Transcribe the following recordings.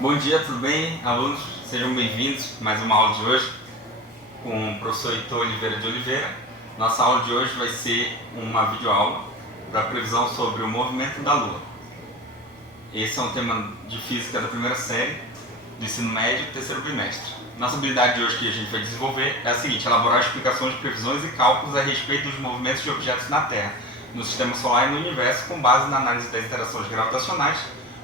Bom dia, tudo bem, alunos? Sejam bem-vindos a mais uma aula de hoje com o professor Heitor Oliveira de Oliveira. Nossa aula de hoje vai ser uma videoaula para previsão sobre o movimento da Lua. Esse é um tema de física da primeira série do ensino médio, terceiro bimestre. Nossa habilidade de hoje que a gente vai desenvolver é a seguinte: elaborar explicações, previsões e cálculos a respeito dos movimentos de objetos na Terra, no sistema solar e no universo, com base na análise das interações gravitacionais,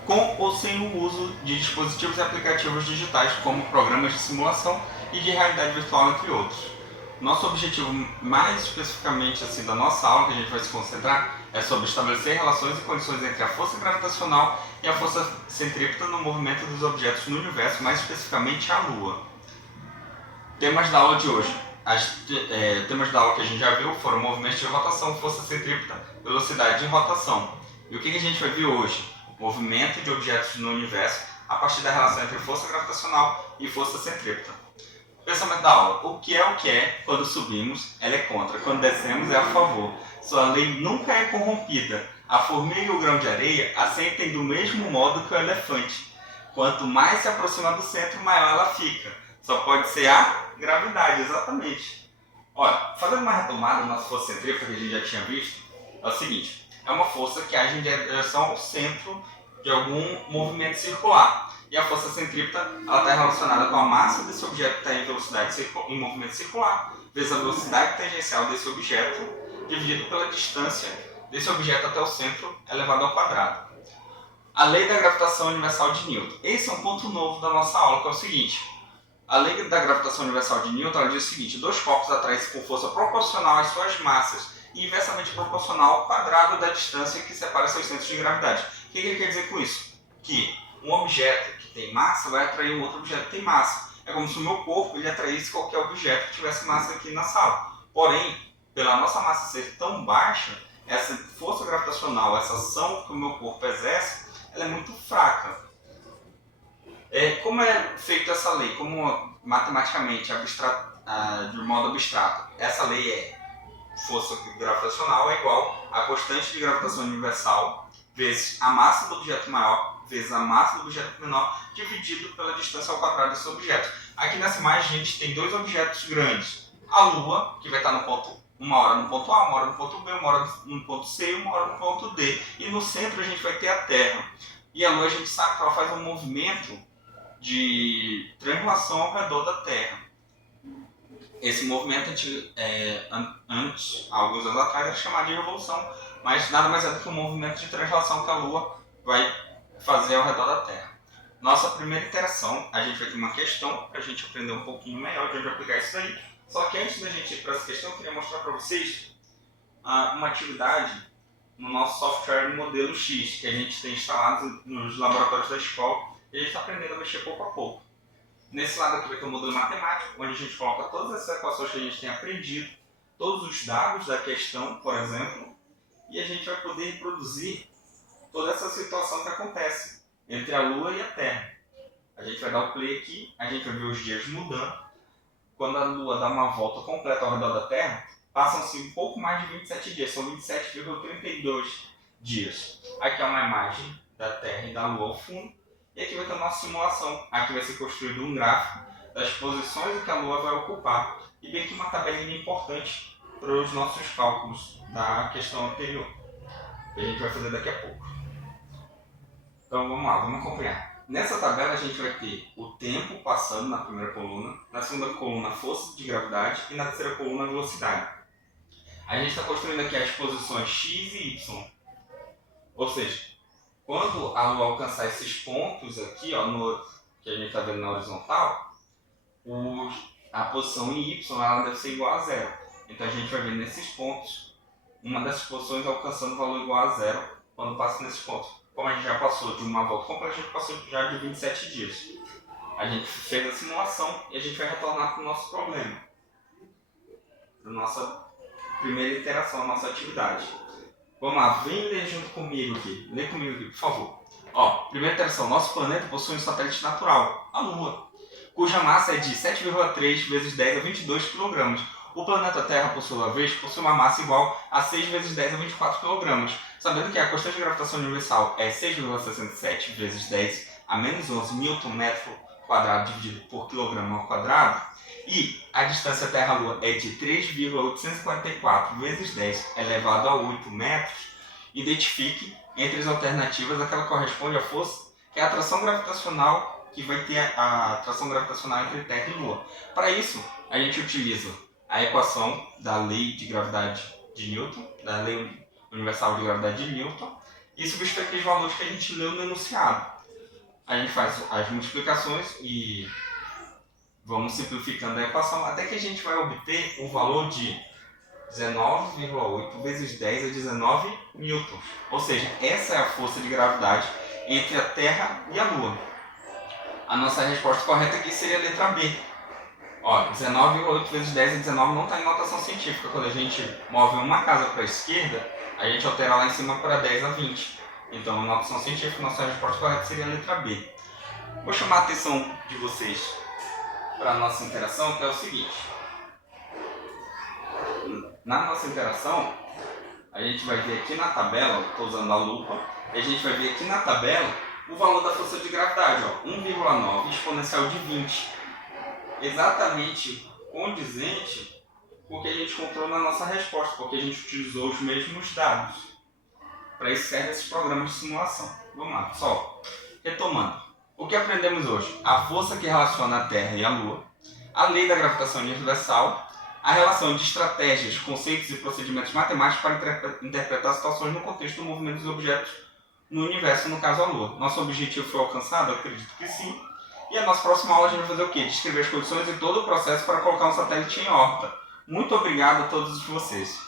com ou sem o uso de dispositivos e aplicativos digitais, como programas de simulação e de realidade virtual, entre outros. Nosso objetivo, mais especificamente assim, da nossa aula, que a gente vai se concentrar, é sobre estabelecer relações e condições entre a força gravitacional e a força centrípeta no movimento dos objetos no universo, mais especificamente a Lua. Temas da aula de hoje. Temas da aula que a gente já viu foram movimentos de rotação, força centrípeta, velocidade de rotação. E o que a gente vai ver hoje? Movimento de objetos no universo a partir da relação entre força gravitacional e força centrípeta. Pensamento da aula: o que é quando subimos, ela é contra, quando descemos é a favor. Sua lei nunca é corrompida. A formiga e o grão de areia assentem do mesmo modo que o elefante. Quanto mais se aproxima do centro, maior ela fica. Só pode ser a gravidade, exatamente. Olha, fazendo uma retomada da nossa força centrípeta que a gente já tinha visto, é o seguinte: é uma força que age em direção ao centro de algum movimento circular. E a força centrípeta está relacionada com a massa desse objeto que está em movimento circular, vezes a velocidade tangencial desse objeto, dividido pela distância desse objeto até o centro, elevado ao quadrado. A lei da gravitação universal de Newton. Esse é um ponto novo da nossa aula, que é o seguinte: a lei da gravitação universal de Newton ela diz o seguinte: dois corpos atraem-se com força proporcional às suas massas e inversamente proporcional ao quadrado da distância que separa seus centros de gravidade. O que ele quer dizer com isso? Que um objeto que tem massa vai atrair um outro objeto que tem massa. É como se o meu corpo ele atraísse qualquer objeto que tivesse massa aqui na sala. Porém, pela nossa massa ser tão baixa, essa força gravitacional, essa ação que o meu corpo exerce, ela é muito fraca. Como é feita essa lei? Como matematicamente, de modo abstrato, essa lei força gravitacional é igual a constante de gravitação universal vezes a massa do objeto maior vezes a massa do objeto menor dividido pela distância ao quadrado desse objeto. Aqui nessa imagem a gente tem dois objetos grandes. A Lua, que vai estar no ponto, uma hora no ponto A, uma hora no ponto B, uma hora no ponto C e uma hora no ponto D. E no centro a gente vai ter a Terra. E a Lua a gente sabe que ela faz um movimento de triangulação ao redor da Terra. Esse movimento antes, alguns anos atrás, era chamado de revolução, mas nada mais é do que um movimento de translação que a Lua vai fazer ao redor da Terra. Nossa primeira interação, a gente vai ter uma questão para a gente aprender um pouquinho melhor de onde aplicar isso aí. Só que antes da gente ir para essa questão, eu queria mostrar para vocês uma atividade no nosso software modelo X, que a gente tem instalado nos laboratórios da escola e a gente está aprendendo a mexer pouco a pouco. Nesse lado aqui vai ter um modelo matemático, onde a gente coloca todas essas equações que a gente tem aprendido, todos os dados da questão, por exemplo, e a gente vai poder reproduzir toda essa situação que acontece entre a Lua e a Terra. A gente vai dar o play aqui, a gente vai ver os dias mudando. Quando a Lua dá uma volta completa ao redor da Terra, passam-se um pouco mais de 27 dias, são 27,32 dias. Aqui é uma imagem da Terra e da Lua ao fundo. E aqui vai ter a nossa simulação. Aqui vai ser construído um gráfico das posições que a Lua vai ocupar. E bem aqui uma tabelinha importante para os nossos cálculos da questão anterior, que a gente vai fazer daqui a pouco. Então vamos lá, vamos acompanhar. Nessa tabela a gente vai ter o tempo passando na primeira coluna, na segunda coluna a força de gravidade e na terceira coluna a velocidade. A gente está construindo aqui as posições x e y. Ou seja, quando a Lua alcançar esses pontos aqui, que a gente está vendo na horizontal, a posição em Y ela deve ser igual a zero. Então a gente vai ver nesses pontos, uma dessas posições alcançando o valor igual a zero quando passa nesses pontos. Como a gente já passou de uma volta completa, a gente passou já de 27 dias. A gente fez a simulação e a gente vai retornar para o nosso problema, para a nossa primeira interação, a nossa atividade. Vamos lá, vem ler junto comigo aqui. Lê comigo aqui, por favor. Primeira interação. Nosso planeta possui um satélite natural, a Lua, cuja massa é de 7,3 vezes 10 a 22 kg. O planeta Terra, por sua vez, possui uma massa igual a 6 vezes 10 a 24 kg. Sabendo que a constante de gravitação universal é 6,67 vezes 10 a menos 11 Nm² dividido por quilograma ao quadrado, e a distância Terra-Lua é de 3,844 vezes 10 elevado a 8 metros, identifique entre as alternativas aquela que corresponde à força, que é a atração gravitacional, que vai ter a atração gravitacional entre Terra e Lua. Para isso, a gente utiliza a equação da lei de gravidade de Newton, da lei universal de gravidade de Newton, e substitui aqueles valores que a gente leu no enunciado. A gente faz as multiplicações e vamos simplificando a equação até que a gente vai obter o valor de 19,8 vezes 10 é 19 newtons. Ou seja, essa é a força de gravidade entre a Terra e a Lua. A nossa resposta correta aqui seria a letra B. 19,8 vezes 10 é 19 não está em notação científica. Quando a gente move uma casa para a esquerda, a gente altera lá em cima para 10 a 20. Então, na notação científica, nossa resposta correta seria a letra B. Vou chamar a atenção de vocês para a nossa interação, que é o seguinte. Na nossa interação, a gente vai ver aqui na tabela, estou usando a lupa, e a gente vai ver aqui na tabela o valor da força de gravidade, 1,9 exponencial de 20. Exatamente condizente com o que a gente encontrou na nossa resposta, porque a gente utilizou os mesmos dados. Para isso servem esses programas de simulação. Vamos lá, pessoal. Retomando. O que aprendemos hoje? A força que relaciona a Terra e a Lua, a lei da gravitação universal, a relação de estratégias, conceitos e procedimentos matemáticos para interpretar situações no contexto do movimento dos objetos no universo, no caso a Lua. Nosso objetivo foi alcançado? Eu acredito que sim. E a nossa próxima aula a gente vai fazer o quê? Descrever as condições e todo o processo para colocar um satélite em órbita. Muito obrigado a todos vocês.